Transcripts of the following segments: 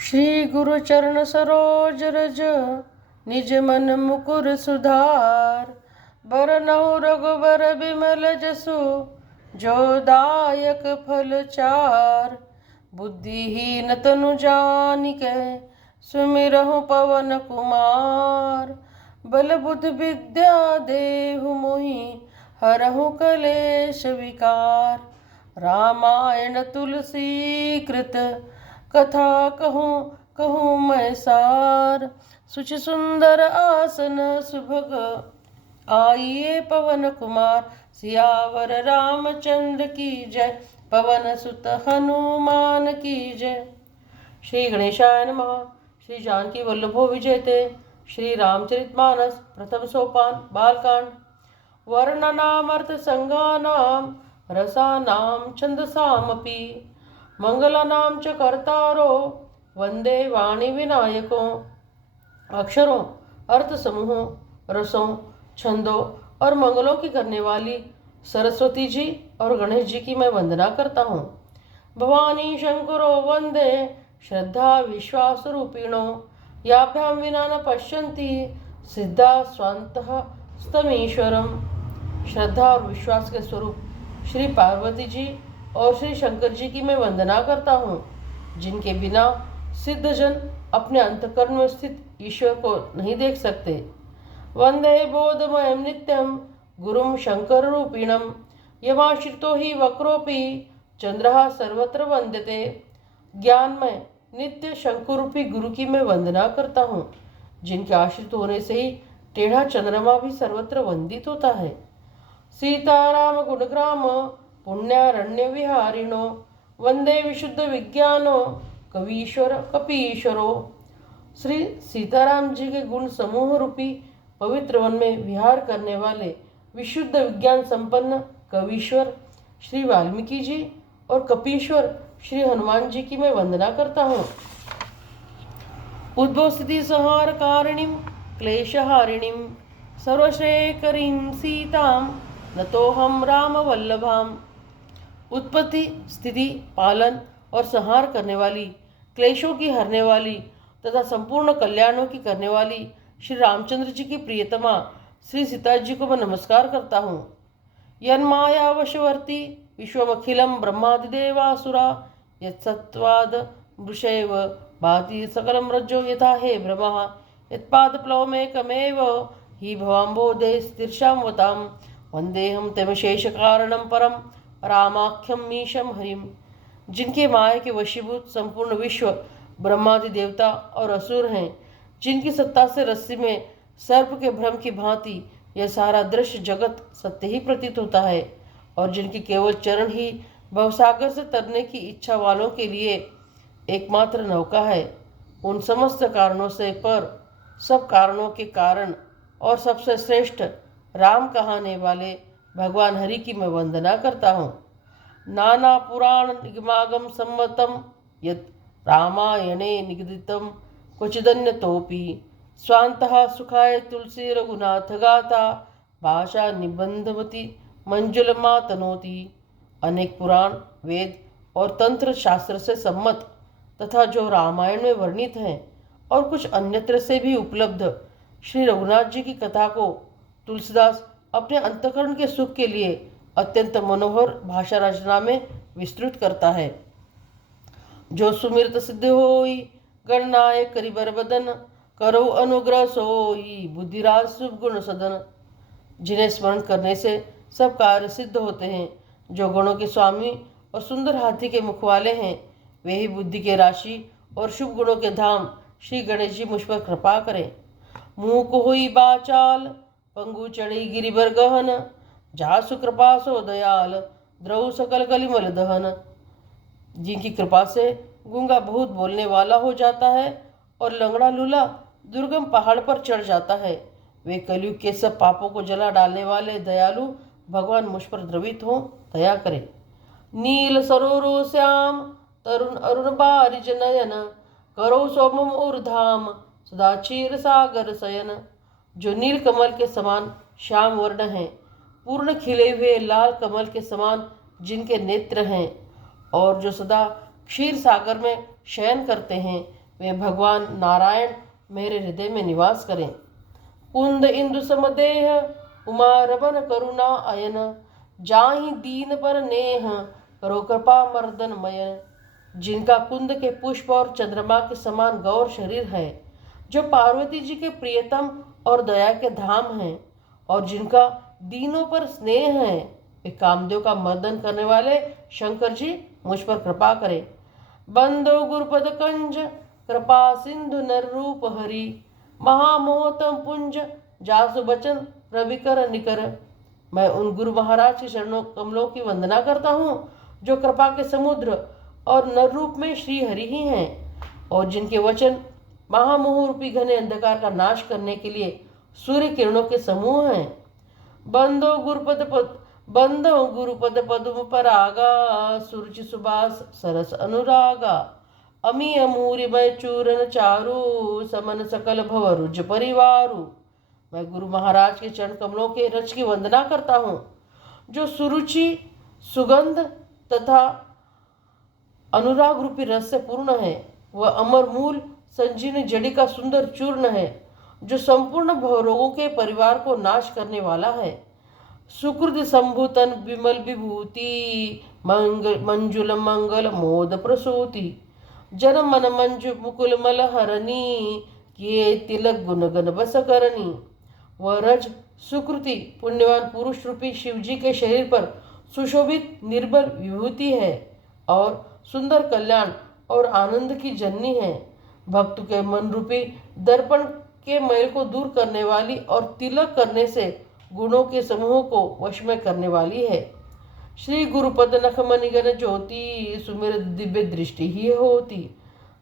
श्री गुरु चरण सरोज रज निज मन मुकुर सुधार। बरनउँ रघुबर बिमल जसु जो दायक फल चार। बुद्धिहीन तनु जानिके सुमिरहु पवन कुमार। बल बुद्धि विद्या देहु मोहि हरहु कलेश विकार। रामायण तुलसी कृत कथा कहूँ कहूँ मैं सार। सुचि सुंदर आसन सुभग आइए पवन कुमार। सियावर रामचंद्र की जय, पवन सुत हनुमान की जय। श्री गणेशाय नमः। श्री जानकी वल्लभो विजयते। श्री रामचरितमानस प्रथम सोपान बालकांड। वर्णनामर्थ संगानाम रसानाम छंदसामपि मंगलानाम च कर्तारो वंदे वाणी विनायको। अक्षरों, अर्थ समूहों, रसों, छंदों और मंगलों की करने वाली सरस्वती जी और गणेश जी की मैं वंदना करता हूँ। भवानी शंकरो वंदे श्रद्धा विश्वास रूपिणो। याभ्याम विना न पश्यन्ति सिद्धा स्वान्तः स्तमीश्वरम। श्रद्धा और विश्वास के स्वरूप श्री पार्वती जी और श्री शंकर जी की मैं वंदना करता हूँ, जिनके बिना सिद्धजन अपने अंतःकरण में स्थित ईश्वर को नहीं देख सकते। वंदे बोधमयं नित्यं गुरुं शंकर रूपिणं। यमाश्रितो हि वक्रोपि चंद्रः सर्वत्र वंदते। ज्ञानमय नित्य शंकुरूपी गुरु की मैं वंदना करता हूँ, जिनके आश्रित होने से ही टेढ़ा चंद्रमा भी सर्वत्र वंदित होता है। सीताराम गुणग्राम पुण्यारण्य विहारिणो। वंदे विशुद्ध विज्ञानो कवीश्वर कपीश्वरो। श्री सीताराम जी के गुण समूह रूपी पवित्र वन में विहार करने वाले विशुद्ध विज्ञान संपन्न कवीश्वर श्री वाल्मीकि जी और कपीश्वर श्री हनुमान जी की मैं वंदना करता हूँ। उद्भव स्थिति संहार कारिणीम क्लेशहारिणीम सर्वश्रेयकरीं सीताम नतोहम राम वल्लभाम। उत्पत्ति, स्थिति, पालन और संहार करने वाली, क्लेशों की हरने वाली तथा संपूर्ण कल्याणों की करने वाली श्री रामचंद्र जी की प्रियतमा श्री सीता जी को मैं नमस्कार करता हूँ। यन्मायावशवर्ती विश्वमखिलं ब्रह्मादिदेवासुरा यत्सत्त्वाद् मृषैव भाति सकलं रज्जो यथा हे भ्रमः यत्पादप्लवमेकमेव हि भवाम्बोधे स्थिरशांवतां। वन्देहं तमशेषकारणं परं रामाख्यं मीशं हरिम। जिनके माया के वशीभूत संपूर्ण विश्व ब्रह्मादि देवता और असुर हैं, जिनकी सत्ता से रस्सी में सर्प के भ्रम की भांति यह सारा दृश्य जगत सत्य ही प्रतीत होता है, और जिनकी केवल चरण ही भवसागर से तरने की इच्छा वालों के लिए एकमात्र नौका है, उन समस्त कारणों से पर सब कारणों के कारण और सबसे श्रेष्ठ राम कहाने वाले भगवान हरि की मैं वंदना करता हूँ। नाना पुराण निगमागम सम्मतम यत् रामायणे निगदितम क्वचिदन्यतोपि स्वान्तः सुखाय तुलसी रघुनाथ गाथा भाषा निबंधवती मंजुलमातनोति। अनेक पुराण, वेद और तंत्र शास्त्र से सम्मत तथा जो रामायण में वर्णित हैं और कुछ अन्यत्र से भी उपलब्ध श्री रघुनाथ जी की कथा को तुलसीदास अपने अंतःकरण के सुख के लिए अत्यंत मनोहर भाषा रचना में विस्तृत करता है। जो सुमिरत सिद्ध होई गणनायक करिबर बदन करो अनुग्रह सोई बुद्धिराज शुभ गुण सदन। जिन्हें स्मरण करने से सब कार्य सिद्ध होते हैं, जो गुणों के स्वामी और सुंदर हाथी के मुख वाले हैं, वे ही बुद्धि के राशि और शुभ गुणों के धाम श्री गणेश जी मुझ पर कृपा करें। मुँह को हुई बाचाल पंगु चढ़ी गिरिबर गहन जासु कृपा सो दयाल द्रौ सकल कलिमल दहन। जिनकी कृपा से गूंगा बहुत बोलने वाला हो जाता है और लंगड़ा लूला दुर्गम पहाड़ पर चढ़ जाता है, वे कलयुग के सब पापों को जला डालने वाले दयालु भगवान मुझ पर द्रवित हो दया करें। नील सरोरु श्याम तरुण अरुण बारिज नयन करो सोमम ऊर्धाम सदा क्षीर सागर शयन। जो नील कमल के समान श्याम वर्ण हैं, पूर्ण खिले हुए लाल कमल के समान जिनके नेत्र हैं और जो सदा क्षीर सागर में शयन करते हैं, वे भगवान नारायण मेरे हृदय में निवास करें। कुंद इंदु समदेह उमा रमन करुणा अयन, जाहि दीन पर नेह करो कृपा मर्दन मयन। जिनका कुंद के पुष्प और चंद्रमा के समान गौर शरीर है, जो पार्वती जी के प्रियतम और दया के धाम हैं, और जिनका दीनों पर स्नेह है, वे कामदेव का मर्दन करने वाले शंकर जी मुझ पर कृपा करें। बंदो गुरुपद कंज कृपा सिंधु नर रूप हरि, महामोहतम पुंज जासु बचन रविकर निकर। मैं उन गुरु महाराज के चरणों कमलों की वंदना करता हूँ, जो कृपा के समुद्र और नर रूप में श्री हरि ही हैं, और जिनके वचन महामोह रूपी घने अंधकार का नाश करने के लिए सूर्य किरणों के समूह हैं। बंदो गुरुपद पद्म परागा, सूरज सुबास सरस अनुरागा। अमी अमूरी मय चूरन चारु, समन सकल भवरुज परिवारु। मैं गुरु महाराज के चरण कमलों के रच की वंदना करता हूँ, जो सुरुचि सुगंध तथा अनुराग रूपी रस से पूर्ण है। वह अमर मूल संजीवनी जड़ी का सुंदर चूर्ण है, जो संपूर्ण भवरोगों के परिवार को नाश करने वाला है। सुकृत संभूतन विमल विभूति, मंजुल मंगल मोद प्रसूति। जन मन मंजु मुकुल मल हरणी, किए तिलक गुणगन बस करनी। वह रज सुकृति पुण्यवान पुरुष रूपी शिवजी के शरीर पर सुशोभित निर्मल विभूति है, और सुंदर कल्याण और आनंद की जननी है। भक्त के मन रूपी दर्पण के मैल को दूर करने वाली, और तिलक करने से गुणों के समूह को वश में करने वाली है। श्री गुरुपद नख मणिगण ज्योति, सुमिर दिव्य दृष्टि ही होती।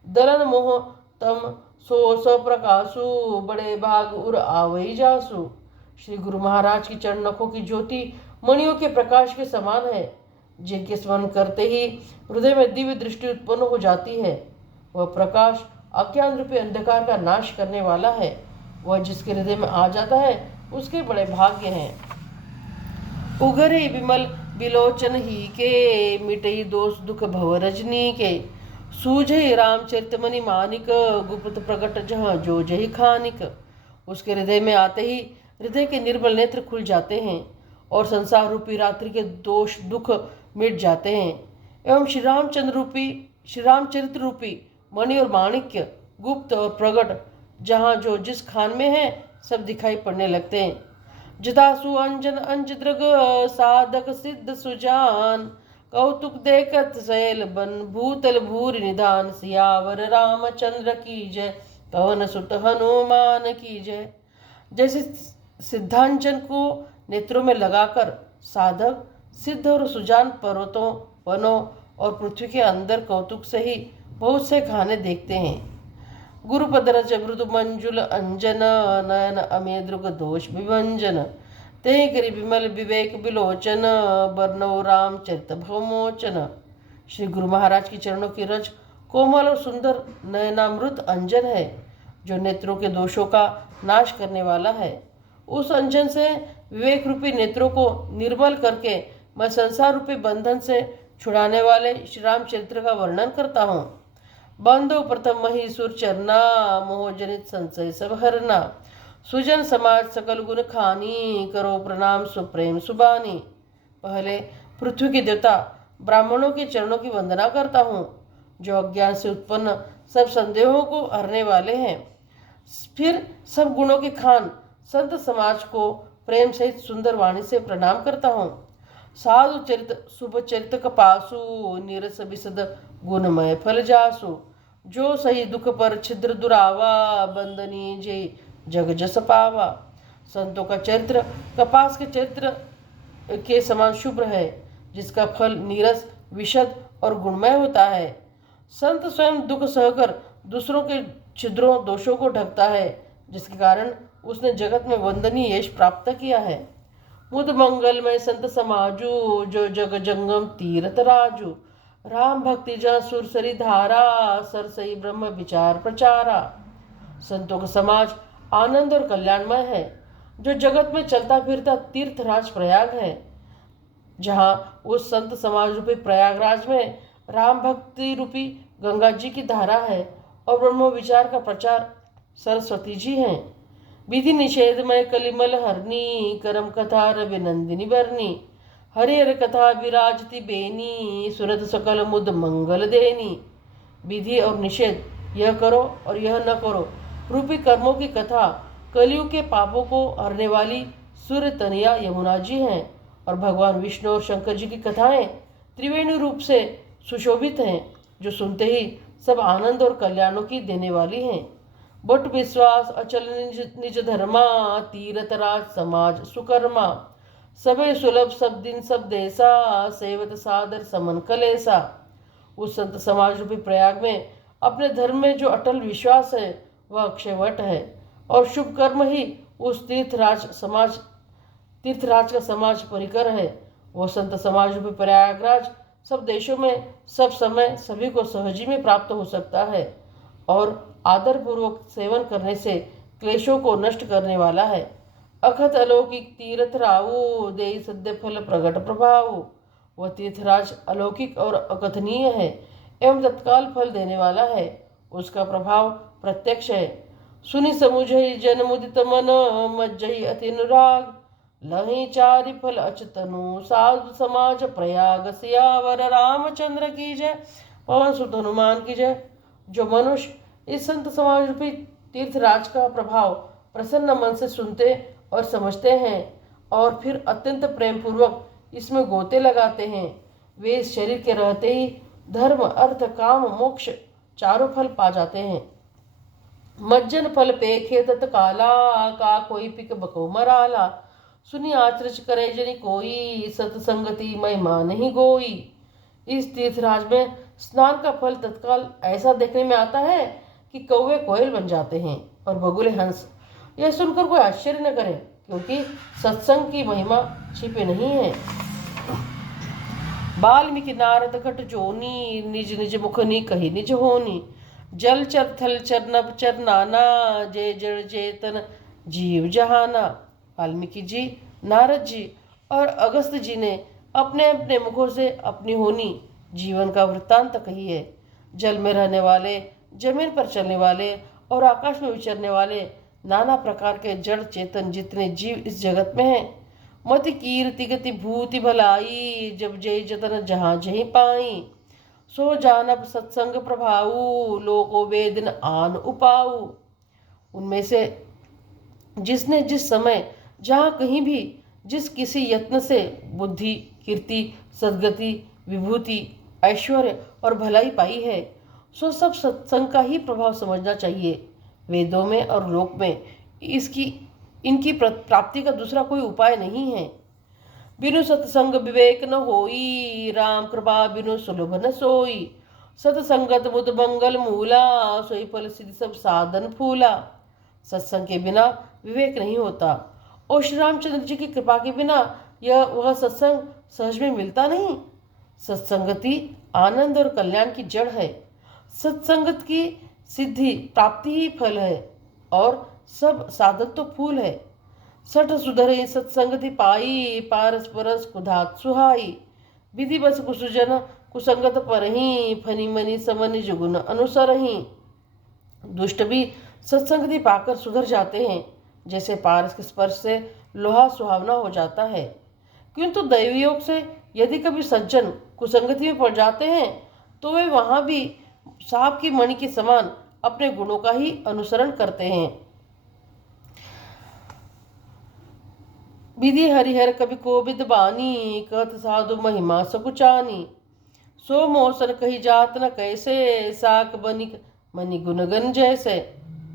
दलन मोह तम सो सप्रकाशु, बड़े भाग उर आवई जासु। श्री गुरु महाराज की चरण नखों की ज्योति मणियों के प्रकाश के समान है, जिनके स्मरण करते ही हृदय में दिव्य दृष्टि उत्पन्न हो जाती है। वह प्रकाश अज्ञान रूपी अंधकार का नाश करने वाला है। वह जिसके हृदय में आ जाता है, उसके बड़े भाग्य हैं। उगरे विमल बिलोचन ही के, मिटई दोष दुख भव रजनी के। सूझे रामचरितमणि मानिक, गुप्त प्रकट जहाँ जो जही खानिक। उसके हृदय में आते ही हृदय के निर्मल नेत्र खुल जाते हैं, और संसार रूपी रात्रि के दोष दुख मिट जाते हैं, एवं श्री रामचरित रूपी मणि और माणिक्य गुप्त और प्रकट जहाँ जो जिस खान में है सब दिखाई पड़ने लगते हैं। जतासु अंजन अंज दृग, साधक सिद्ध सुजान। कौतुक देखत सैल बन, भूतल भूरि निधान। सियावर रामचंद्र की जय, पवन सुत हनुमान की जय। जैसे सिद्धांजन को नेत्रों में लगाकर साधक सिद्ध और सुजान पर्वतों वनों और पृथ्वी के अंदर कौतुक से ही बहुत से खाने देखते हैं। गुरुपदरज मृदु मंजुल अंजन, नयन अमे दृग दोष विभंजन। ते करि विमल विवेक विलोचन, बरनौ रामचरित भवमोचन। श्री गुरु महाराज की चरणों की रज कोमल और सुंदर नयनामृत अंजन है, जो नेत्रों के दोषों का नाश करने वाला है। उस अंजन से विवेक रूपी नेत्रों को निर्मल करके मैं संसार रूपी बंधन से छुड़ाने वाले श्री रामचरित्र का वर्णन करता हूँ। बंधो प्रथम महीसुर चरना, मोह जनित संशय सब हरना। सुजन समाज सकल गुण खानी, करो प्रणाम सुप्रेम सुबानी। पहले पृथ्वी के देवता ब्राह्मणों के चरणों की वंदना करता हूँ, जो अज्ञान से उत्पन्न सब संदेहों को हरने वाले हैं। फिर सब गुणों के खान संत समाज को प्रेम सहित सुंदर वाणी से प्रणाम करता हूँ। साधु चरित शुभ चरित कपासु, नीरस विशद गुणमय फल जासु। जो सही दुख पर छिद्र दुरावा, बंदनी जय जग जस पावा। संतों का चरित्र कपास के चरित्र के समान शुभ्र है, जिसका फल नीरस विशद और गुणमय होता है। संत स्वयं दुख सहकर दूसरों के छिद्रों दोषों को ढकता है, जिसके कारण उसने जगत में वंदनीय यश प्राप्त किया है। मुद मंगल में संत समाजू, जो जग जंगम तीरथ राजू। राम भक्ति जहाँ सुरसरी धारा, सरसई ब्रह्म विचार प्रचारा। संतों का समाज आनंद और कल्याणमय है, जो जगत में चलता फिरता तीर्थराज प्रयाग है। जहाँ उस संत समाज रूपी प्रयागराज में राम भक्ति रूपी गंगा जी की धारा है, और ब्रह्म विचार का प्रचार सरस्वती जी हैं। विधि निषेधमय कलिमल हरनी, करम कथा रविनंदिनी बरनी, हरिहर कथा विराजती बेनी, सुनत सकल मुद मंगल देनी। विधि और निषेध, यह करो और यह न करो रूपी कर्मों की कथा कलयुग के पापों को हरने वाली सूर्य तनया यमुना जी हैं। और भगवान विष्णु और शंकर जी की कथाएं त्रिवेणी रूप से सुशोभित हैं, जो सुनते ही सब आनंद और कल्याणों की देने वाली हैं। बट विश्वास अचल निज धर्मा, तीरथ राज समाज सुकर्मा, सबे सुलभ सब दिन सब देसा, सेवत सादर समन कलेसा। उस संत समाज रूपी प्रयाग में अपने धर्म में जो अटल विश्वास है वह अक्षयवट है, और शुभ कर्म ही उस तीर्थराज का समाज परिकर है। वो संत समाज रूपी प्रयागराज सब देशों में सब समय सभी को सहजी में प्राप्त हो सकता है, और आदर पूर्वक सेवन करने से क्लेशों को नष्ट करने वाला है। अखत अलौकिक तीर्थ राऊ, देई सद्य फल प्रगट प्रभाव। वह तीर्थराज अलौकिक और अकथनीय है एवं तत्काल फल देने वाला है, उसका प्रभाव प्रत्यक्ष है। सुनि समुझई जन मुदित मन, मज्जई अति अनुराग, लही चारि फल अचतनु, साधु समाज प्रयाग। सियावर रामचंद्र की जय, पवन सुत हनुमान की जय। जो मनुष्य इस संत समाज रूपी तीर्थराज का प्रभाव प्रसन्न मन से सुनते और समझते हैं और फिर अत्यंत प्रेम पूर्वक इसमें गोते लगाते हैं, वे इस शरीर के रहते ही धर्म अर्थ काम मोक्ष चारों फल पा जाते हैं। मज्जन फल पेखे तत्काला, का कोई पिक बको मराला। सुनी आचरज करे जनि कोई, सतसंगति महिमा नहीं गोई। इस तीर्थराज में स्नान का फल तत्काल ऐसा देखने में आता है कि कौवे कोयल बन जाते हैं और बगुले हंस। यह सुनकर कोई आश्चर्य न करे, क्योंकि सत्संग की महिमा छिपे नहीं है। वाल्मीकि नारद खट जोनी, निज निज मुखनी कही निज होनी। जल चर थल चर नभ चर नाना, जय जड़ चेतन जीव जहाना। वाल्मीकि जी, नारद जी और अगस्त जी ने अपने अपने मुखों से अपनी होनी जीवन का वृत्तांत कही है। जल में रहने वाले, जमीन पर चलने वाले और आकाश में विचरने वाले नाना प्रकार के जड़ चेतन जितने जीव इस जगत में हैं, मति कीर्ति गति भूति भलाई, जब जय जतन जहाँ जही पाई। सो जानब सत्संग प्रभाऊ, लोको वेदन आन उपाऊ। उनमें से जिसने जिस समय जहाँ कहीं भी जिस किसी यत्न से बुद्धि कीर्ति सद्गति विभूति ऐश्वर्य और भलाई पाई है, सो सब सत्संग का ही प्रभाव समझना चाहिए। वेदों में और लोक में इनकी प्राप्ति का दूसरा कोई उपाय नहीं है। बिनु सत्संग विवेक न होई, राम कृपा बिनु सुलभ न सोई। सत्संगत बुद्ध मंगल मूला, सोई फल सिद्धि सब साधन फूला। सत्संग के बिना विवेक नहीं होता, और श्री रामचंद्र जी की कृपा के बिना वह सत्संग सहज में मिलता नहीं। सत्संगति आनंद और कल्याण की जड़ है। सत्संगत की सिद्धि प्राप्ति ही फल है, और सब साधन तो फूल है। सठ सुधरे सत्संगति पाई, पारस परस कुधात सुहाई। विधि बस कुसुजन कुसंगत परही, फनी मनी समनि जुगुन अनुसरही। दुष्ट भी सत्संगति पाकर सुधर जाते हैं, जैसे पारस के स्पर्श से लोहा सुहावना हो जाता है। किंतु दैवी योग से यदि कभी सज्जन कुसंगति में पड़ जाते हैं, तो वे वहां भी सांप की मणि के समान अपने गुणों का ही अनुसरण करते हैं। विधि हरिहर कवि कोविद बानी, कहत साधु महिमा सकुचानी। सो मोसन कही जात न कैसे, साक बनी मनि गुणगन जैसे।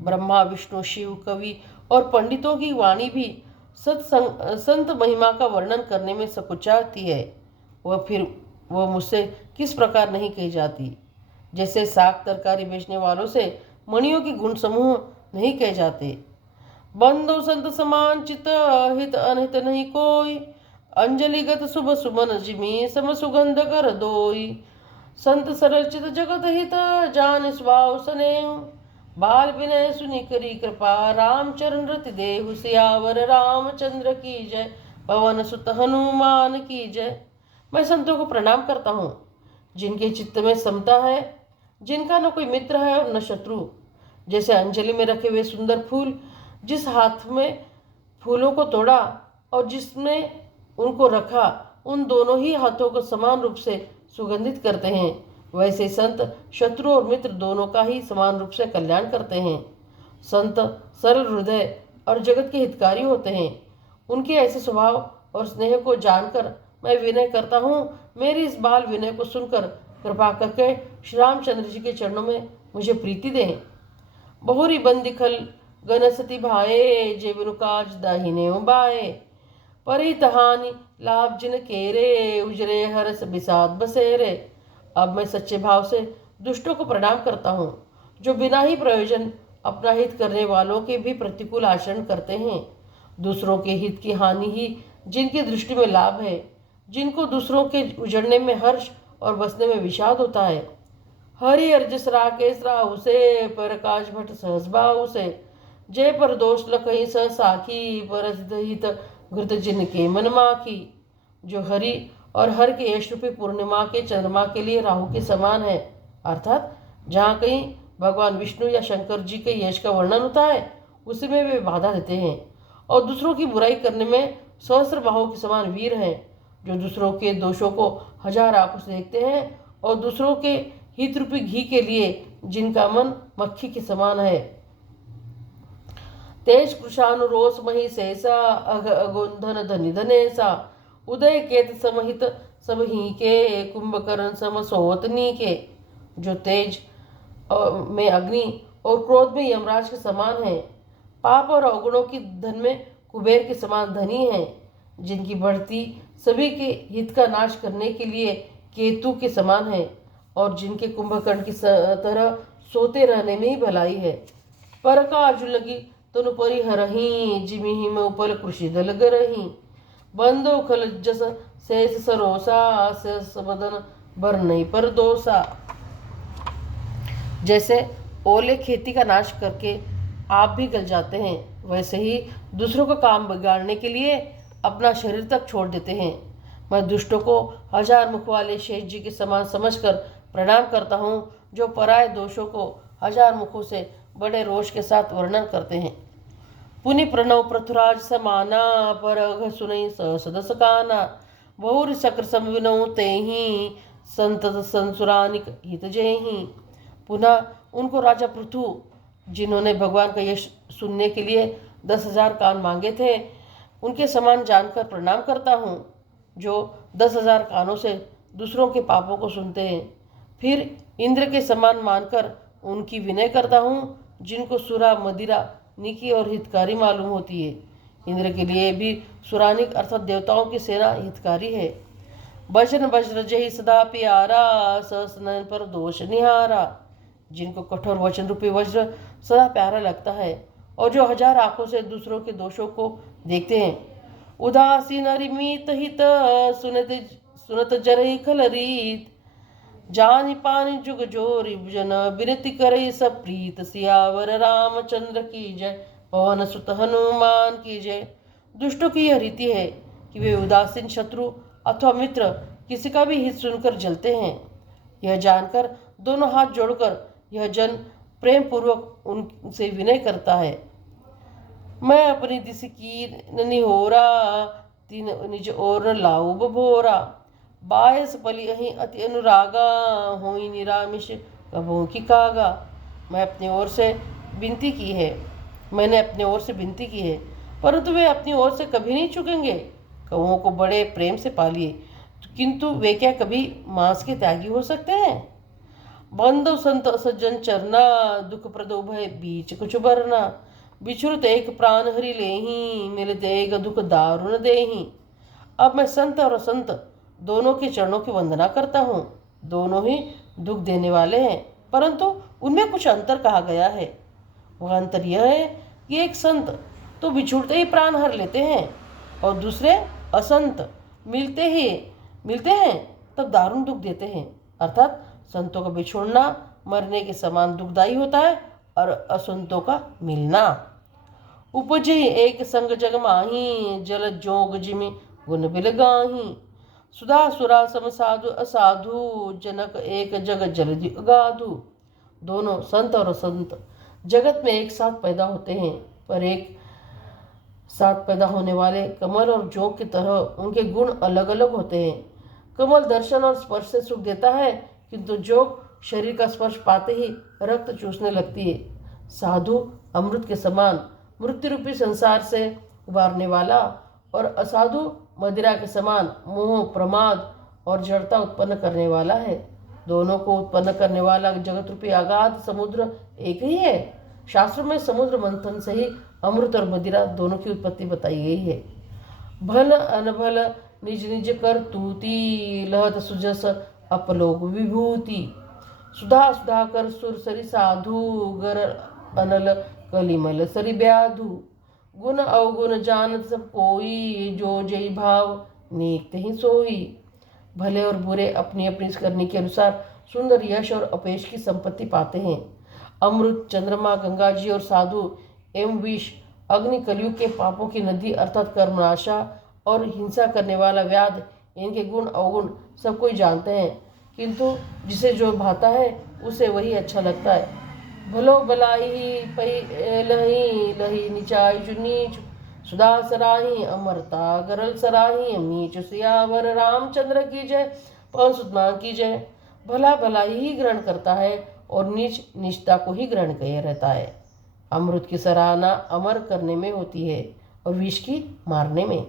ब्रह्मा विष्णु शिव कवि और पंडितों की वाणी भी संत महिमा का वर्णन करने में सकुचाती है। वह मुझसे किस प्रकार नहीं कही जाती, जैसे साग तरकारी बेचने वालों से मणियों के गुण समूह नहीं कहे जाते। बंधु संत समान चित, हित अनहित नहीं कोई। अंजलिगत शुभ सुमन जिमी, सम सुगंध कर दोई। संत सरल चित जगत हित, जान स्वभाव स्नेह। बाल विनय सुनि करी कृपा, राम चरण रति देहु। सियावर रामचंद्र की जय, पवन सुत हनुमान की जय। मैं संतों को प्रणाम करता हूँ, जिनके चित्त में समता है, जिनका न कोई मित्र है और न शत्रु। जैसे अंजलि में रखे हुए सुंदर फूल जिस हाथ में फूलों को तोड़ा और जिसने उनको रखा, उन दोनों ही हाथों को समान रूप से सुगंधित करते हैं, वैसे संत शत्रु और मित्र दोनों का ही समान रूप से कल्याण करते हैं। संत सरल हृदय और जगत के हितकारी होते हैं। उनके ऐसे स्वभाव और स्नेह को जानकर मैं विनय करता हूँ, मेरी इस बाल विनय को सुनकर कृपा करके श्री रामचंद्र जी के चरणों में मुझे प्रीति दें। बहुरी बंदिखल गनसती भाए, जे बिनु काज दाहिने बाए, परितहानि लाभ जिन केरे, उजरे हरस बिसात बसेरे। अब मैं सच्चे भाव से दुष्टों को प्रणाम करता हूँ, जो बिना ही प्रयोजन अपना हित करने वालों के भी प्रतिकूल आचरण करते हैं। दूसरों के हित की हानि ही जिनकी दृष्टि में लाभ है, जिनको दूसरों के उजड़ने में हर्ष और बसने में विषाद होता है। हरि अर्जस राकेश राहु से, प्रकाश भट्ट सहज बाहु से, जय पर दोष लखई स साखी, पर हित घृत जिनके मन माखी। जो हरि और हर के यश रूपी पूर्णिमा के चंद्रमा के लिए राहु के समान है, अर्थात जहाँ कहीं भगवान विष्णु या शंकर जी के यश का वर्णन होता है, उसी में वे बाधा देते हैं। और दूसरों की बुराई करने में सहस्र बाहों के समान वीर हैं, जो दूसरों के दोषों को हजार आंखों से देखते हैं और दूसरों के हित रूपी घी के लिए जिनका मन मक्खी के समान है। तेज कृषानुरोष मही सहसा, अघ अगोंधन धनि धनेसा, उदय केत समहित सब ही के, कुंभकर्ण सम सोतनी के। जो तेज में अग्नि और क्रोध में यमराज के समान है, पाप और अवगुणों की धन में कुबेर के समान धनी है, जिनकी बढ़ती सभी के हित का नाश करने के लिए केतु के समान है, और जिनके कुंभकर्ण की तरह सोते रहने में ही भलाई है। पर काजु लगी तनु परिहरही, जिमि हिम उपल कृषि दल गरही, बंदो खल जस शेष सरोसा, शेष बदन बर नहीं पर दोसा। जैसे ओले खेती का नाश करके आप भी गल जाते हैं, वैसे ही दूसरों का काम बिगाड़ने के लिए अपना शरीर तक छोड़ देते हैं। मैं दुष्टों को हजार मुख वाले शेष जी के समान समझकर प्रणाम करता हूँ, जो पराये दोषों को हजार मुखों से बड़े रोष के साथ वर्णन करते हैं। पुनि प्रणव पृथुराज समाना, पर अघ सुनई सदस काना, बहुर शक्र समविनौ तेहि, संतत संसुरानिक हित जेहि। पुनः उनको राजा पृथु, जिन्होंने भगवान का यश सुनने के लिए 10,000 कान मांगे थे, उनके समान जानकर प्रणाम करता हूँ, जो 10,000 कानों से दूसरों के पापों को सुनते हैं। फिर इंद्र के समान मानकर उनकी विनय करता हूँ, जिनको सुरा मदिरा निकी और हितकारी मालूम होती है। इंद्र के लिए भी सुरानिक अर्थात देवताओं की सेना हितकारी है। वचन वज्र जही सदा प्यारा, सहस नयन पर दोष निहारा। जिनको कठोर वचन रूपी वज्र सदा प्यारा लगता है और जो हजार आंखों से दूसरों के दोषों को देखते हैं। उदासीन रिमित हित, सुनत जरई खल रीत, जानि पानि जुग जोरी जन, विनती करे सब प्रीत। सियावर रामचंद्र की जय, पवन सुत हनुमान की जय। दुष्टों की यह रीति है कि वे उदासीन शत्रु अथवा मित्र किसी का भी हित सुनकर जलते हैं। यह जानकर दोनों हाथ जोड़कर यह जन प्रेम पूर्वक उनसे विनय करता है। मैं अपनी दिस की निहोरा, तीन निज और न लाऊ बभोरा। बायस पली अहि अति अनुरागा, होई निरामिष कभों की कागा। मैंने अपनी ओर से विनती की है, परंतु वे अपनी ओर से कभी नहीं चुकेंगे। कौओं को बड़े प्रेम से पालिए, किंतु वे क्या कभी मांस के त्यागी हो सकते हैं। बंधु संत सज्जन चरना, दुख प्रदो भय बीच कुछ बरना। बिछुरत एक प्राण हरि लेही, मिलते एक दुख दारुण देही। अब मैं संत और असंत दोनों के चरणों की वंदना करता हूँ। दोनों ही दुख देने वाले हैं, परंतु उनमें कुछ अंतर कहा गया है। वह अंतर यह है कि एक संत तो बिछुड़ते ही प्राण हर लेते हैं और दूसरे असंत मिलते हैं तब दारुण दुख देते हैं। अर्थात संतों का बिछोड़ना मरने के समान दुखदायी होता है और असंतों का मिलना। उपजे एक संग जग माही, जल जोग जिमि गुण बिल गाही। सुधा सुरा सम साधु असाधु जनक एक जग जलधि अगाधु। दोनों संत और असंत जगत में एक साथ पैदा होते हैं, पर एक साथ पैदा होने वाले कमल और जोंक की तरह उनके गुण अलग अलग होते हैं। कमल दर्शन और स्पर्श से सुख देता है, किंतु जोंक शरीर का स्पर्श पाते ही रक्त चूसने लगती है। साधु अमृत के समान मृत्यु रूपी संसार से उबारने वाला, और असाधु मदिरा के समान मोह प्रमाद और जड़ता उत्पन्न करने वाला है। दोनों को उत्पन्न करने वाला जगत रूपी अगाध समुद्र एक ही है। शास्त्रों में समुद्र मंथन से ही अमृत और मदिरा दोनों की उत्पत्ति बताई गई है। भल अनभल निज निज कर तूती, लहत सुजस अपलोक विभूति। सुधा सुधा कर सुर सरी साधु, गर अनल कलिमल सरी ब्याधु। गुण अवगुण जानत सब कोई, जो जय भाव नेक ही सोई। भले और बुरे अपनी अपनी करने के अनुसार सुंदर यश और अपेश की संपत्ति पाते हैं। अमृत, चंद्रमा, गंगा जी और साधु एवं विष, अग्नि, कलयुग के पापों की नदी अर्थात कर्मनाशा और हिंसा करने वाला व्याध, इनके गुण अवगुण सब कोई जानते हैं, किंतु जिसे जो भाता है उसे वही अच्छा लगता है। भलो भलाई पै लही लही निचाई जो नीच, सुधा सराही अमरता गरल सराही नीच। सियावर रामचंद्र की जय, पवन सुत मां की जय। भला भलाई ही ग्रहण करता है और नीच निचता को ही ग्रहण किए रहता है। अमृत की सराहना अमर करने में होती है और विष की मारने में।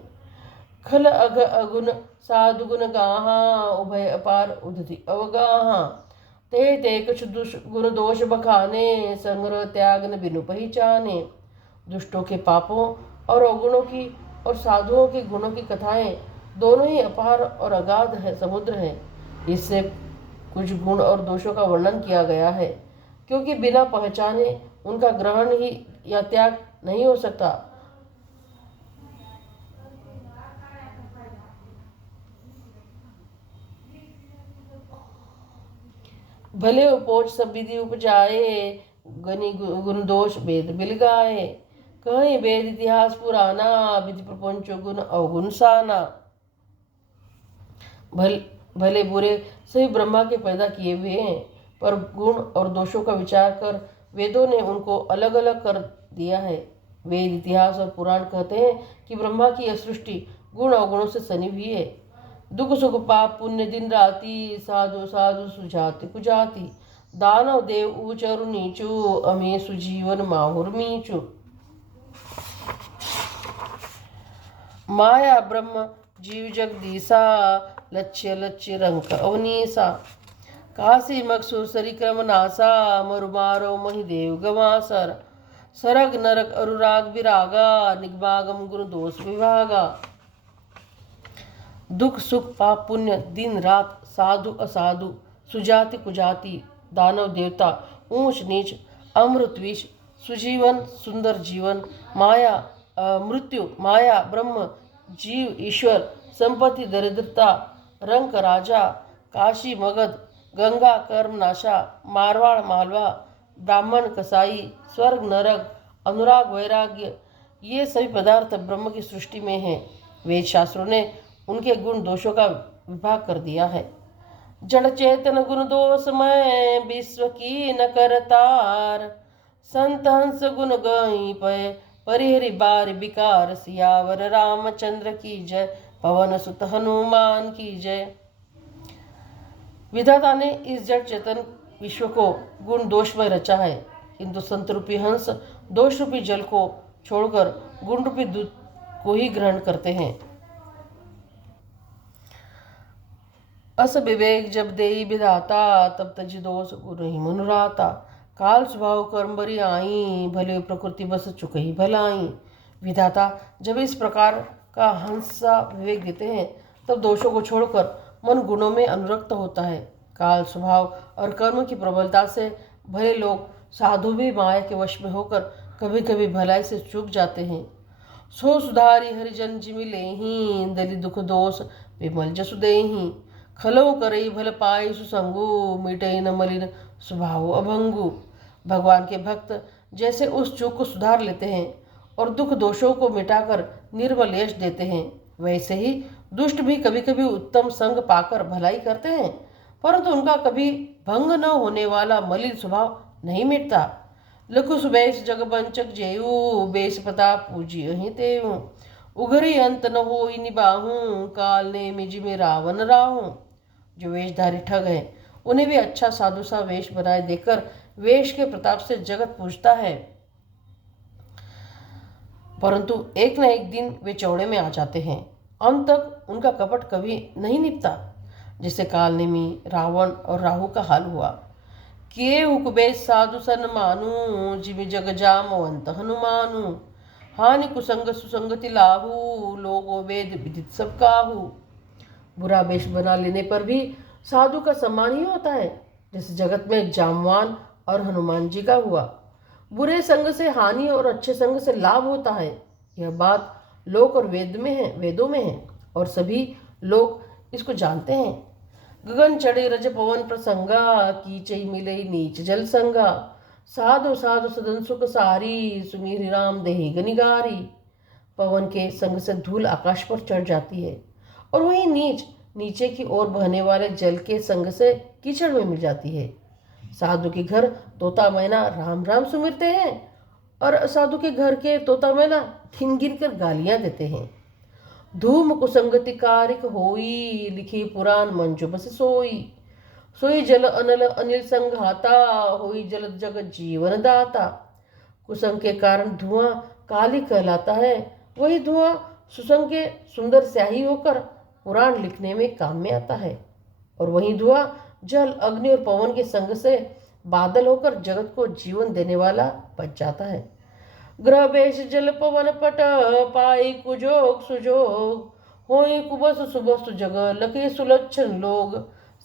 खल अघ अगुण साधु गुण गाहा, उभय अपार उदधि अवगाहा। ते ते कुछ गुण दोष बखाने, संग्रह त्याग न बिनु पहचाने। दुष्टों के पापों और अवगुणों की और साधुओं के गुणों की कथाएं दोनों ही अपार और अगाध है समुद्र है। इससे कुछ गुण और दोषों का वर्णन किया गया है, क्योंकि बिना पहचाने उनका ग्रहण ही या त्याग नहीं हो सकता। भले उपोच सब विधि उपजाए, गनि गुण दोष भेद बिलगाए। कहीं वेद इतिहास पुराना, विधि प्रपंच गुण अवगुण साना। भले बुरे सभी ब्रह्मा के पैदा किए हुए हैं, पर गुण और दोषों का विचार कर वेदों ने उनको अलग अलग कर दिया है। वेद इतिहास और पुराण कहते हैं कि ब्रह्मा की यह सृष्टि गुण अवगुणों से सनी हुई है। दुख सुख पाप पुण्य दिन राति, साधु साधु सुजाति कुजाति। दानव देव ऊंच और नीचू, अमे सुजीवन माहुर मीचू। माया ब्रह्म जीव जगदीसा, लक्ष्य लक्ष्य रंक अवनीसा। काशी मकसूर सरिक्रम नासा, मरुमारो महिदेव गवासर। सरग नरक अनुराग विरागा, निगमागम गुण दोष विभागा। दुख सुख पाप पुण्य दिन रात, साधु असाधु सुजाति कुजाति। दानव देवता ऊंच नीच, अमृत विष, सुजीवन सुंदर जीवन। माया मृत्यु, माया ब्रह्म जीव ईश्वर, संपत्ति दरिद्रता, रंक राजा, काशी मगध, गंगा कर्म नाशा, मारवाड़ मालवा, ब्राह्मण कसाई, स्वर्ग नरक, अनुराग वैराग्य, ये सभी पदार्थ ब्रह्म की सृष्टि में हैं। वेद शास्त्रों ने उनके गुण दोषों का विभाग कर दिया है। जड़ चेतन गुण दोष में विश्व की न करतार, संत हंस गुण गई पे परिहरि बार विकार। सियावर रामचंद्र की जय, पवन सुत हनुमान की जय। विधाता ने इस जड़ चेतन विश्व को गुण दोष में रचा है, किंतु संत रूपी हंस दोष रूपी जल को छोड़कर गुण रूपी दूध को ही ग्रहण करते हैं। अस विवेक जब देई विधाता, तब तज दोष गुण ही मनुराता। काल स्वभाव कर्म बरी आई, भले प्रकृति बस चुकही भलाई। विधाता जब इस प्रकार का हंसा विवेक देते हैं, तब दोषों को छोड़कर मन गुणों में अनुरक्त होता है। काल स्वभाव और कर्म की प्रबलता से भले लोग साधु भी माया के वश में होकर कभी कभी भलाई से चूक जाते हैं। सो सुधारी हरिजन जिमिले ही, दलि दुख दोष विमल जसु देही। खलौ करई भल पाई सुसंगु, मिटई न मलिन स्वभाव अभंगु। भगवान के भक्त जैसे उस चूक को सुधार लेते हैं और दुख दोषों को मिटाकर निर्मल यश देते हैं, वैसे ही दुष्ट भी कभी कभी उत्तम संग पाकर भलाई करते हैं, परंतु उनका कभी भंग न होने वाला मलिन स्वभाव नहीं मिटता। लखु सुबेश जग बंचक जेऊ, बेस पता पूजी अहि तेऊ, उघरी अंत न होई निबाहूं, काल ने मिज में रावण राहूं। जो वेशधारी ठग है, उन्हें भी अच्छा साधु सा वेश बनाए देकर वेश के प्रताप से जगत पूजता है, परंतु एक न एक दिन वे चौड़े में आ जाते हैं। अंत तक उनका कपट कभी नहीं निपटा, जिससे कालनेमी रावण और राहु का हाल हुआ। किए हुकुबेश साधु सन मानू, जिमि जग जामवंत हनुमानु, हानि कुसंग सुसंगति लाहू, लोगो वेद विदित सब काहू। बुरा वेश बना लेने पर भी साधु का सम्मान ही होता है, जैसे जगत में जामवान और हनुमान जी का हुआ। बुरे संग से हानि और अच्छे संग से लाभ होता है, यह बात लोक और वेदों में है और सभी लोग इसको जानते हैं। गगन चढ़े रज पवन प्रसंगा, कीचई मिले नीच जल संगा, साधु साधु सदन सुख सारी, सुमीर राम देहि गनिगारी। पवन के संग से धूल आकाश पर चढ़ जाती है और वही नीचे की ओर बहने वाले जल के संग से कीचड़ में मिल जाती है। साधु के घर तोता मैना राम राम सुमिरते हैं और असाधु के घर के तोता मैना गिन गिन कर गालियां देते हैं। धूम कुसंगति कारिक होई, लिखी पुराण मंजु बस सोई, सोई जल अनल अनिल संघाता, होई जल जगत जीवन दाता। कुसंग के कारण धुआं काली कहलाता है, वही धुआं सुसंग के सुंदर स्याही होकर पुराण लिखने में काम में आता है, और वही धुआं जल अग्नि और पवन के संग से बादल होकर जगत को जीवन देने वाला बच जाता है। ग्रह बेश जल पवन पट, पाई कुजोग सुजोग, होई कुबस सुबस जग, लखे सुलक्षण लोग।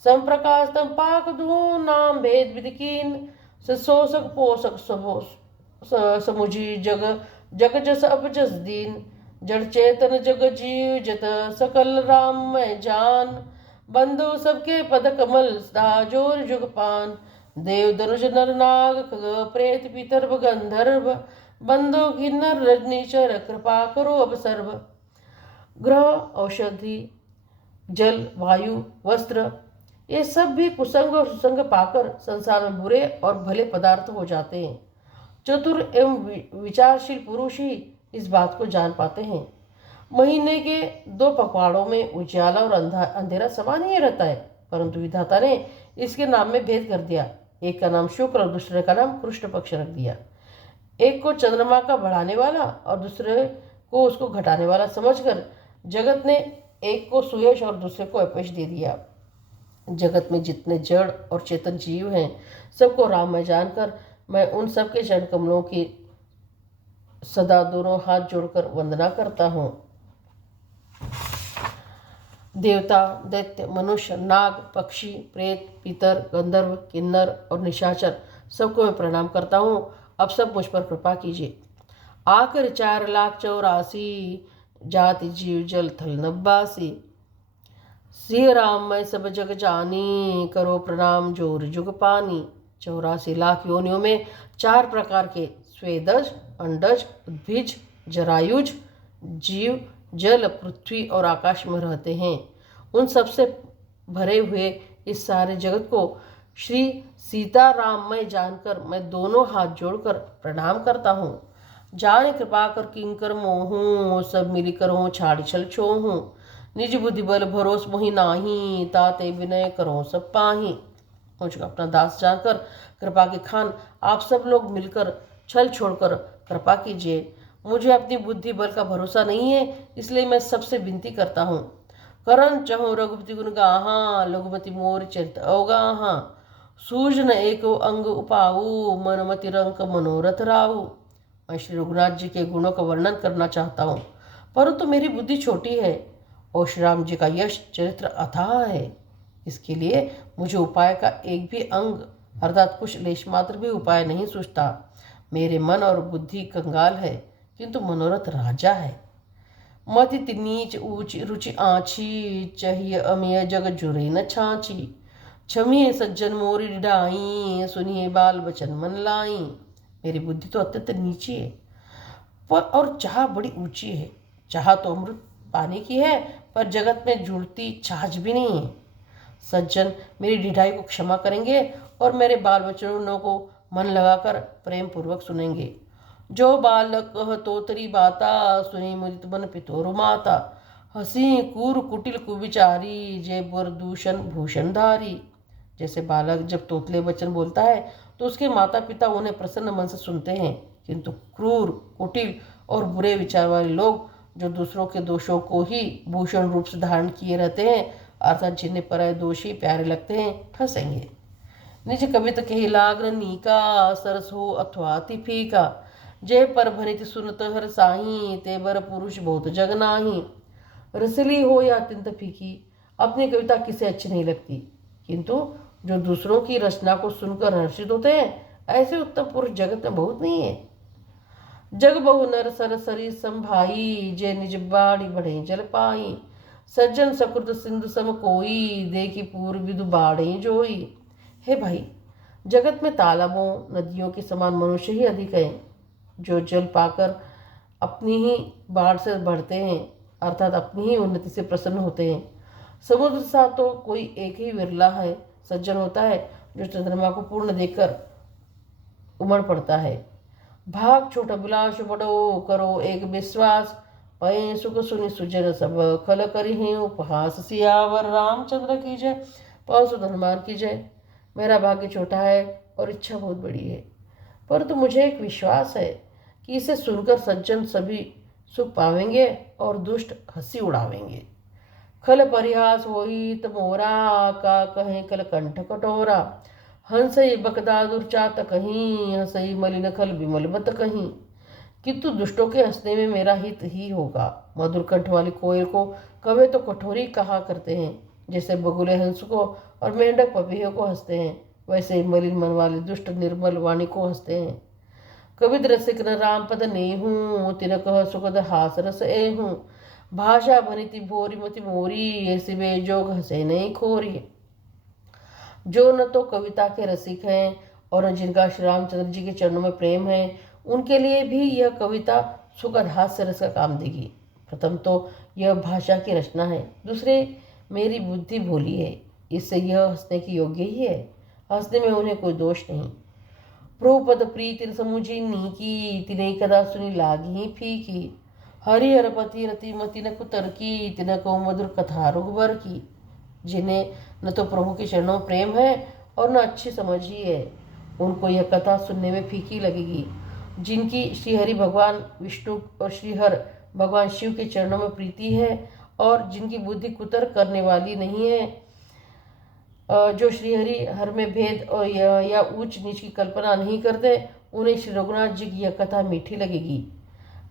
संप्रकाश तम पाक धू, नाम भेद विदिकीन, सोसक पोषक समुझी जग, जग जस अब जस दीन। जड़ चेतन जग जीव जत, सकल राम मैं जान। बंधु सबके पद कमल, जोर जुग पान। देव धनुष नर नाग, खग प्रेत पितर्भ गंधर्व। बंधु किन्नर रजनीचर, कृपा करो अब सर्व। ग्रह, औषधि, जल, वायु, वस्त्र, ये सब भी कुसंग और सुसंग पाकर संसार में बुरे और भले पदार्थ हो जाते हैं। चतुर एवं विचारशील पुरुष ही इस बात को जान पाते हैं। महीने के 2 पखवाड़ों में उजाला और अंधेरा समान ही रहता है, परंतु विधाता ने इसके नाम में भेद कर दिया। एक का नाम शुक्र और दूसरे का नाम कृष्ण पक्ष रख दिया। एक को चंद्रमा का बढ़ाने वाला और दूसरे को उसको घटाने वाला समझकर जगत ने एक को सुयश और दूसरे को अपयश दे दिया। जगत में जितने जड़ और चेतन जीव हैं, सबको राम में जानकर मैं उन सबके चरण कमलों की सदा दोनों हाथ जोड़कर वंदना करता हूँ। देवता, दैत्य, मनुष्य, नाग, पक्षी, प्रेत, पितर, गंधर्व, किन्नर और निशाचर सबको मैं प्रणाम करता हूँ। अब सब मुझ पर कृपा कीजिए। आकर 4,84,000 जाति जीव जल थल नब्बासी। सिंह राम मैं सब जग जानी, करो प्रणाम जोर जुग पानी। 84 लाख योनियों में 4 प्रकार के स्वेदज, अंडज, उद्भिज, जरायुज जीव जल, पृथ्वी और आकाश में रहते हैं। उन सबसे भरे हुए इस सारे जगत को श्री सीताराममय जानकर मैं दोनों हाथ जोड़कर प्रणाम करता हूँ। जाने कृपा कर किंकर मोहूँ, सब मिली करो छाड़ी छल छोहूँ। निज बुद्धि बल भरोस मोहि नाही, ताते विनय करो सब पाही। मुझको अपना दास जानकर कृपा के खान आप सब लोग मिलकर छल छोड़कर कृपा कीजिए। मुझे अपनी बुद्धि बल का भरोसा नहीं है, इसलिए मैं सबसे विनती करता हूँ। करण चहु रघुपति गुण गाहा, लघुमति मोर चरित अवगाहा। सूझ न एको अंग उपाऊ, मनमति रंक मनोरथ राहु। मैं श्री रघुनाथ जी के गुणों का वर्णन करना चाहता हूँ, परंतु मेरी बुद्धि छोटी है और श्री राम जी का यश चरित्र अथाह है। इसके लिए मुझे उपाय का एक भी अंग अर्थात कुछ लेश मात्र भी उपाय नहीं सूझता। मेरे मन और बुद्धि कंगाल है, किंतु मनोरथ राजा है। मति नीच ऊंच रुचि आँची, चाहिए अमीय जग जुरे न छाँची। क्षमिए सज्जन मोरी डाई, सुनिए बाल बचन मन लाई। मेरी बुद्धि तो अत्यंत नीची है और चाह बड़ी ऊंची है। चाह तो अमृत पाने की है, पर जगत में जुड़ती छाछ भी नहीं है। सज्जन मेरी ढिठाई को क्षमा करेंगे और मेरे बाल बच्चों को मन लगाकर प्रेम पूर्वक सुनेंगे। जो बालक तोतरी बाता, सुनी मुदित मन पितोरु माता। हंसी कूर कुटिल कुविचारी, जय बर दूषण भूषणधारी। जैसे बालक जब तोतले वचन बोलता है तो उसके माता पिता उन्हें प्रसन्न मन से सुनते हैं, किंतु क्रूर, कुटिल और बुरे विचार वाले लोग जो दूसरों के दोषों को ही भूषण रूप से धारण किए रहते हैं, अर्थात जिन्हें पराये दोषी प्यारे लगते हैं, फंसेंगे। निज कवित कही लाग्न नीका, सरस हो अथवा अति फीका। जय पर भनित सुनत हर साही, ते बर पुरुष बहुत जग नाही। रसीली हो या अत्यंत फीकी, अपनी कविता किसे अच्छी नहीं लगती, किंतु जो दूसरों की रचना को सुनकर हर्षित होते हैं, ऐसे उत्तम पुरुष जगत में बहुत नहीं है। जग बहु नर सर सरी संभाई, जय निज बाड़ी बढ़े जल पाई। सज्जन सकृत सिंधु सम कोई, देखी पूर्व विदु बाढ़े जोई। हे भाई, जगत में तालाबों नदियों के समान मनुष्य ही अधिक हैं, जो जल पाकर अपनी ही बाढ़ से बढ़ते हैं, अर्थात अपनी ही उन्नति से प्रसन्न होते हैं। समुद्र सा तो कोई एक ही विरला है सज्जन होता है, जो चंद्रमा को पूर्ण देखकर उमड़ पड़ता है। भाग छोटा बिलास बड़ो, करो एक विश्वास। पय सुख सुनि सुजन सब, खल करी हैं उपहास। सियावर रामचंद्र की जय, पवन सुत हनुमान की जय। मेरा भाग्य छोटा है और इच्छा बहुत बड़ी है, परंतु मुझे एक विश्वास है कि इसे सुनकर सज्जन सभी सुख पावेंगे और दुष्ट हंसी उड़ावेंगे। खल परिहास होई तमोरा, का कहें कल कंठ कटोरा। हंसई बकदादुर चात कहीं, हंसई मलिन खल विमल बत कहीं। किंतु दुष्टों के हंसने में मेरा हित ही होगा। मधुर कंठ वाली कोयल को कवे तो कठोरी कहा करते हैं, जैसे बगुले हंस को और मेंढक पपीहे को हंसते हैं, वैसे ही मलिन मन वाले दुष्ट निर्मल वाणी को हंसते हैं। कविद रसिक न राम पद नेहूँ, तिन कह सुखद हास रस एहूँ। भाषा भनिति भोरी मति मोरी, ऐसी वे जोग हंसे नहीं खोरी। जो न तो कविता के रसिक हैं और न जिनका श्री रामचंद्र जी के चरणों में प्रेम है, उनके लिए भी यह कविता सुखद हास्य रस का काम देगी। प्रथम तो यह भाषा की रचना है, दूसरे मेरी बुद्धि भोली है, इससे यह हंसने की योग्य ही है। हंसने में उन्हें कोई दोष नहीं। प्रोपद प्रीति समुझी नीकी, तिने कदा सुनी लागी फीकी। हरिहरपति रति मति न कुतर की, तिन को मधुर कथा रुगवर की। जिन्हें न तो प्रभु के चरणों में प्रेम है और न अच्छी समझ ही है, उनको यह कथा सुनने में फीकी लगेगी। जिनकी श्रीहरि भगवान विष्णु और श्रीहर भगवान शिव के चरणों में प्रीति है और जिनकी बुद्धि कुतर करने वाली नहीं है, जो श्रीहरि हर में भेद और या ऊंच नीच की कल्पना नहीं करते, उन्हें श्री रघुनाथ जी की यह कथा मीठी लगेगी।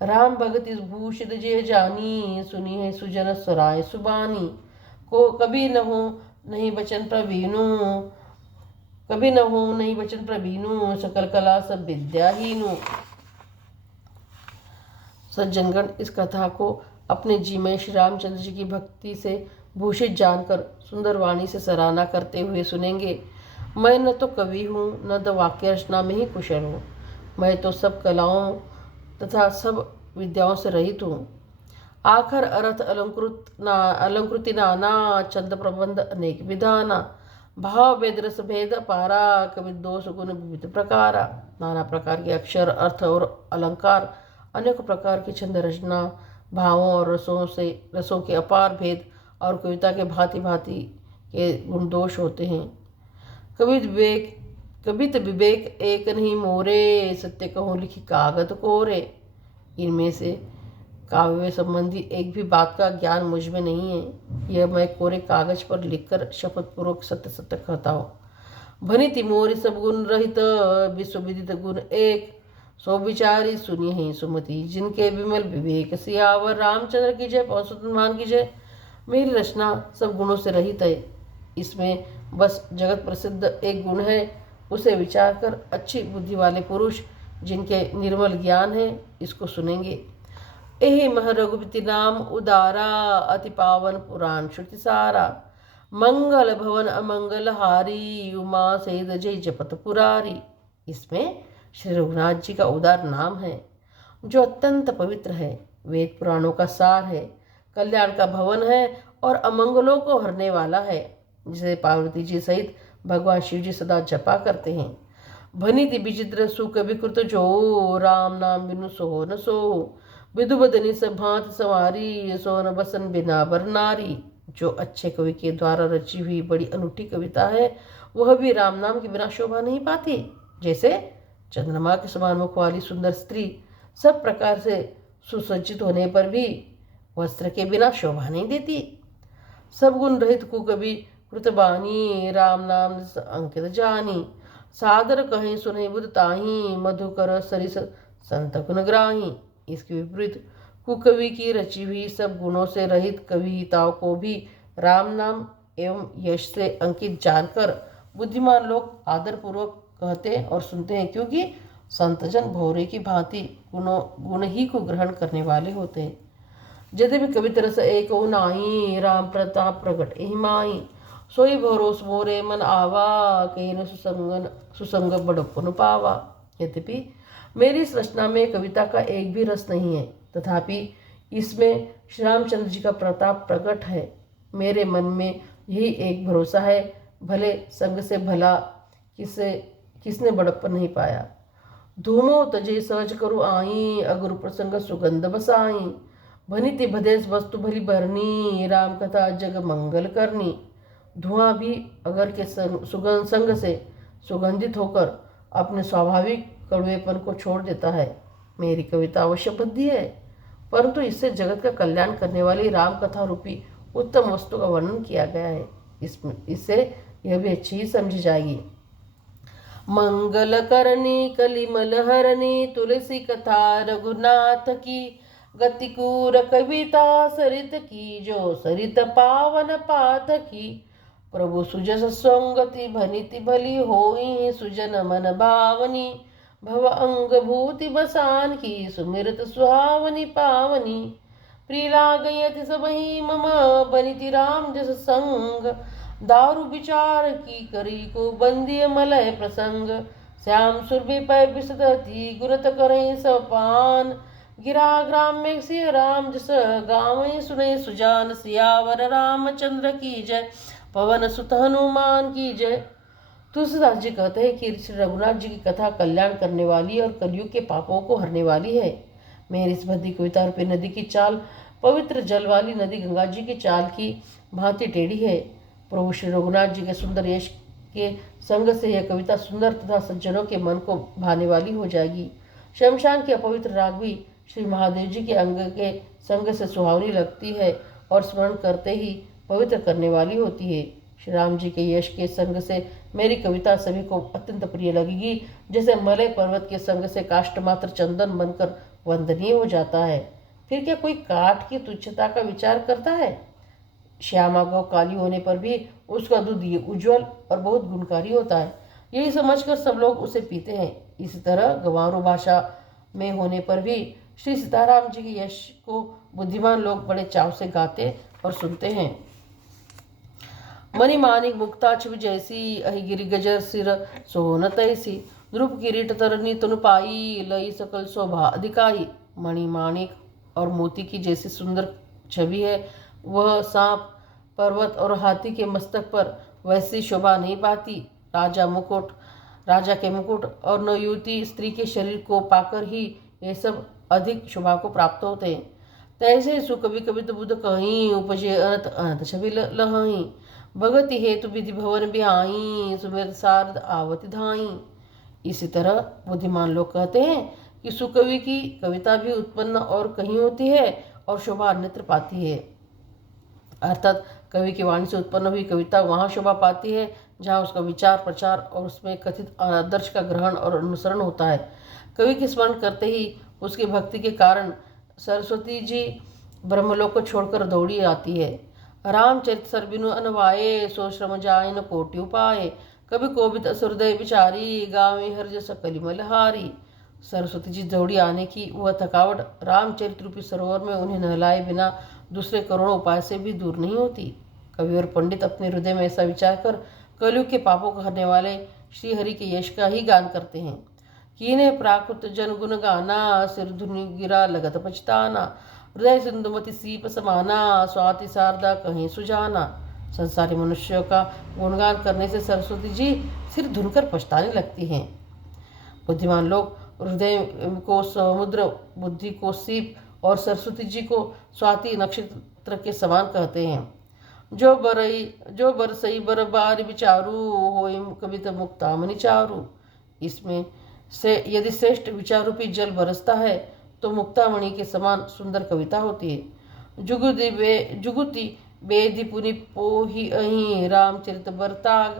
राम भगत इस भूषित जे जानी, सुनी है सुजन सराय सुबानी। को कभी न हो नहीं बचन प्रवीणु, कभी न हो नहीं वचन प्रवीणु। सकल कला सब विद्याहीनु। सज्जनगण इस कथा को अपने जी में श्री रामचंद्र जी की भक्ति से भूषित जानकर सुंदर वाणी से सराहना करते हुए सुनेंगे। मैं न तो कवि हूँ, न तो वाक्य रचना में ही कुशल हूँ। मैं तो सब कलाओं तथा सब विद्याओं से रहित हूँ। आखर अर्थ अलंकृति नाना, छंद प्रबंध अनेक विधाना। भाव वेद रस भेद पारा, कवि दोष गुण विविध प्रकारा। नाना प्रकार के अक्षर, अर्थ और अलंकार, अनेक प्रकार की छंद रचना, भावों और रसों के अपार भेद और कविता के भांति भांति के गुण दोष होते हैं। कवित विवेक एक नहीं मोरे, सत्य कहूँ लिखी कागज कोरे। इनमें से काव्य संबंधी एक भी बात का ज्ञान मुझ में नहीं है। यह मैं कोरे कागज पर लिखकर शपथ पूर्वक सत्य सत्य कहता हूँ। भनी तिमोरी सब गुण रहित, विश्व विदित गुण एक। सो विचारी सुनी है सुमति, जिनके विमल विवेक। सियावर रामचंद्र की जय, पवन सुत हनुमान की जय। मेरी रचना सब गुणों से रहित है। इसमें बस जगत प्रसिद्ध एक गुण है, उसे विचार कर अच्छी बुद्धि वाले पुरुष जिनके निर्मल ज्ञान है इसको सुनेंगे। एहि मह रघुपति नाम उदारा, अति पावन पुराण श्रुति सारा। मंगल भवन अमंगल हारी, उमा सहित जय जपत पुरारी। इसमें श्री रघुनाथ जी का उदार नाम है, जो अत्यंत पवित्र है, वेद पुराणों का सार है, कल्याण का भवन है और अमंगलों को हरने वाला है, जिसे पार्वती जी सहित भगवान शिव जी सदा जपा करते हैं। भनी थी विचित्र सुख विकृत जो, राम नाम बिनु सो न सो, विधु बदनी से भांत संवारी, सोन बसन बिना बर नारी। जो अच्छे कवि के द्वारा रची हुई बड़ी अनूठी कविता है, वह भी राम नाम के बिना शोभा नहीं पाती। जैसे चंद्रमा के समान मुख वाली सुंदर स्त्री सब प्रकार से सुसज्जित होने पर भी वस्त्र के बिना शोभा नहीं देती। सब गुण रहित कुकवि कृतबानी, राम नाम अंकित जानी, सादर कहीं सुने बुध ताही, मधुकर सरिस संत गुण ग्राही। इसके विपरीत कुकवि की रची हुई सब गुणों से रहित कविताओं को भी राम नाम एवं यश से अंकित जानकर बुद्धिमान लोग आदरपूर्वक कहते और सुनते हैं, क्योंकि संतजन भौरे की भांति गुण ही को ग्रहण करने वाले होते हैं। यद्यपि कविता रस एक नाई, राम प्रताप प्रगट एहि माई, सोई भरोस मोरे मन आवा, कहीं सुसंग बड़प्पन पावा। यद्यपि मेरी इस रचना में कविता का एक भी रस नहीं है, तथापि इसमें श्री रामचंद्र जी का प्रताप प्रकट है। मेरे मन में यही एक भरोसा है, भले संग से भला किसने बड़प्पन नहीं पाया। धूमो तजे सहज करु आई, अगुरु प्रसंग सुगंध बसाई, भनी ति भदेश वस्तु भली भरनी, राम कथा जग मंगल करनी। धुआं भी अगर के संग से सुगंधित होकर अपने स्वाभाविक कड़वेपन को छोड़ देता है। मेरी कविता अवश्य बुद्धि है, परंतु इससे जगत का कल्याण करने वाली राम कथा रूपी उत्तम वस्तु का वर्णन किया गया है। इससे यह भी अच्छी ही समझी जाएगी। मंगल करनी कलिमल हरनी, तुलसी कथा रघुनाथ की, गतिकूर कविता सरित की, जो सरित पावन पाथ की। प्रभु सुजस संगति भनिति भली होई, सुजन मन भावनी, भव अंग भूति बसान की, सुमिरत सुहावनी पावनी। प्रिय लागयति सबहि मम, बनिति राम जस संग, दारु विचार की करी को बंदिय मलय प्रसंग। श्याम सुरभि पै बिसदति, गुरत करई सब पान, गिरा ग्राम में सिय राम जस गावई, सुने सुजान सियावर रामचंद्र की जय, पवन सुत हनुमान की जय। तुलसीदास जी कहते हैं कि श्री रघुनाथ जी की कथा कल्याण करने वाली और कलयुग के पापों को हरने वाली है। मेरी इस भद्दी कविता रूपी नदी की चाल पवित्र जल वाली नदी गंगा जी की चाल की भांति टेढ़ी है। प्रभु श्री रघुनाथ जी के सुंदर यश के संग से यह कविता सुंदर तथा सज्जनों के मन को भाने वाली हो जाएगी। शमशान की अपवित्र राग भी श्री महादेव जी के अंग के संग से सुहावनी लगती है और स्मरण करते ही पवित्र करने वाली होती है। श्री राम जी के यश के संग से मेरी कविता सभी को अत्यंत प्रिय लगेगी, जैसे मलय पर्वत के संग से काष्ठ मात्र चंदन बनकर वंदनीय हो जाता है। फिर क्या कोई काठ की तुच्छता का विचार करता है? श्यामा गौ काली होने पर भी उसका दूध ये उज्ज्वल और बहुत गुणकारी होता है, यही समझकर सब लोग उसे पीते हैं। इसी तरह गंवारों भाषा में होने पर भी श्री सीताराम जी के यश को बुद्धिमान लोग बड़े चाव से गाते और सुनते हैं। मणि मानिक मुक्ता छिप जैसी, अहिगिरि गजर सिर सोहन तैसी, ध्रुव किरीट तरनी तनु पाई, लई सकल शोभा अधिकाई। मणि माणिक और मोती की जैसी सुंदर छवि है, वह सांप, पर्वत और हाथी के मस्तक पर वैसी शोभा नहीं पाती। राजा के मुकुट और नवयुवती स्त्री के शरीर को पाकर ही ये सब अधिक शोभा को प्राप्त होते हैं। तैसे सुकवि कवित बुध कहीं, उपजे अनंत अनंत छवि लहहीं, भगति हेतु विधि भवन बिहाई, सुमेर सारद आवति धाई। इसी तरह बुद्धिमान लोग कहते हैं कि सुकवि की कविता भी उत्पन्न और कहीं होती है और शोभा अन्यत्र पाती है। अर्थात कवि की वाणी से उत्पन्न हुई कविता वहाँ शोभा पाती है जहाँ उसका विचार प्रचार और उसमें कथित आदर्श का ग्रहण और अनुसरण होता है। कवि के स्मरण करते ही उसकी भक्ति के कारण सरस्वती जी ब्रह्मलोक को छोड़कर दौड़ी आती है। रामचरित सर बिनु अनवाये, सो श्रम जाय न कोटि उपाय, कभी कोबित असुरदय विचारी, गावे हर जस कलिमलहारी। सरस्वती जी दौड़ी आने की वह थकावट रामचरित रूपी सरोवर में उन्हें नहलाए बिना दूसरे करोड़ों उपाय से भी दूर नहीं होती। कवि और पंडित अपने हृदय में ऐसा विचार कर कलयुग के पापों को हरने वाले श्री हरि के यश का ही गान करते हैं। कीने प्राकृत जन गुण गाना, सिर धुनि गिरा लगत पछताना, हृदय सिंधुमति सीप समाना, स्वाति शारदा कहीं सुजाना। संसारी मनुष्यों का गुणगान करने से सरस्वती जी सिर धुनकर पछताने लगती हैं। बुद्धिमान लोग हृदय को समुद्र, बुद्धि को सीप और सरस्वती जी को स्वाति नक्षत्र के समान कहते हैं। जो बरसई बर बार विचारू, होई कवित मुक्ता मनि चारू। इसमें से यदि श्रेष्ठ विचार रूपी जल बरसता है तो मुक्तामणि के समान सुंदर कविता होती है। जुगुति बेदि पुनि पोहि अहि, रामचरित बरताग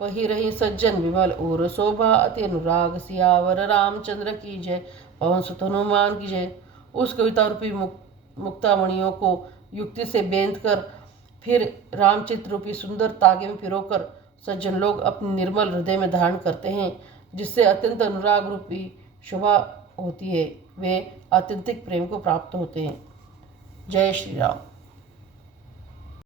पही रही सज्जन विमल और शोभा अति अनुराग। सियावर रामचंद्र की जय, पवन सुत हनुमान की जय। उस कविता रूपी मुक्तामणियों को युक्ति से बेंध कर फिर रामचित्र रूपी सुंदर तागे में पिरोकर सज्जन लोग अपने निर्मल हृदय में धारण करते हैं, जिससे अत्यंत अनुराग रूपी शोभा होती है। वे आत्यंतिक प्रेम को प्राप्त होते हैं। जय श्री राम।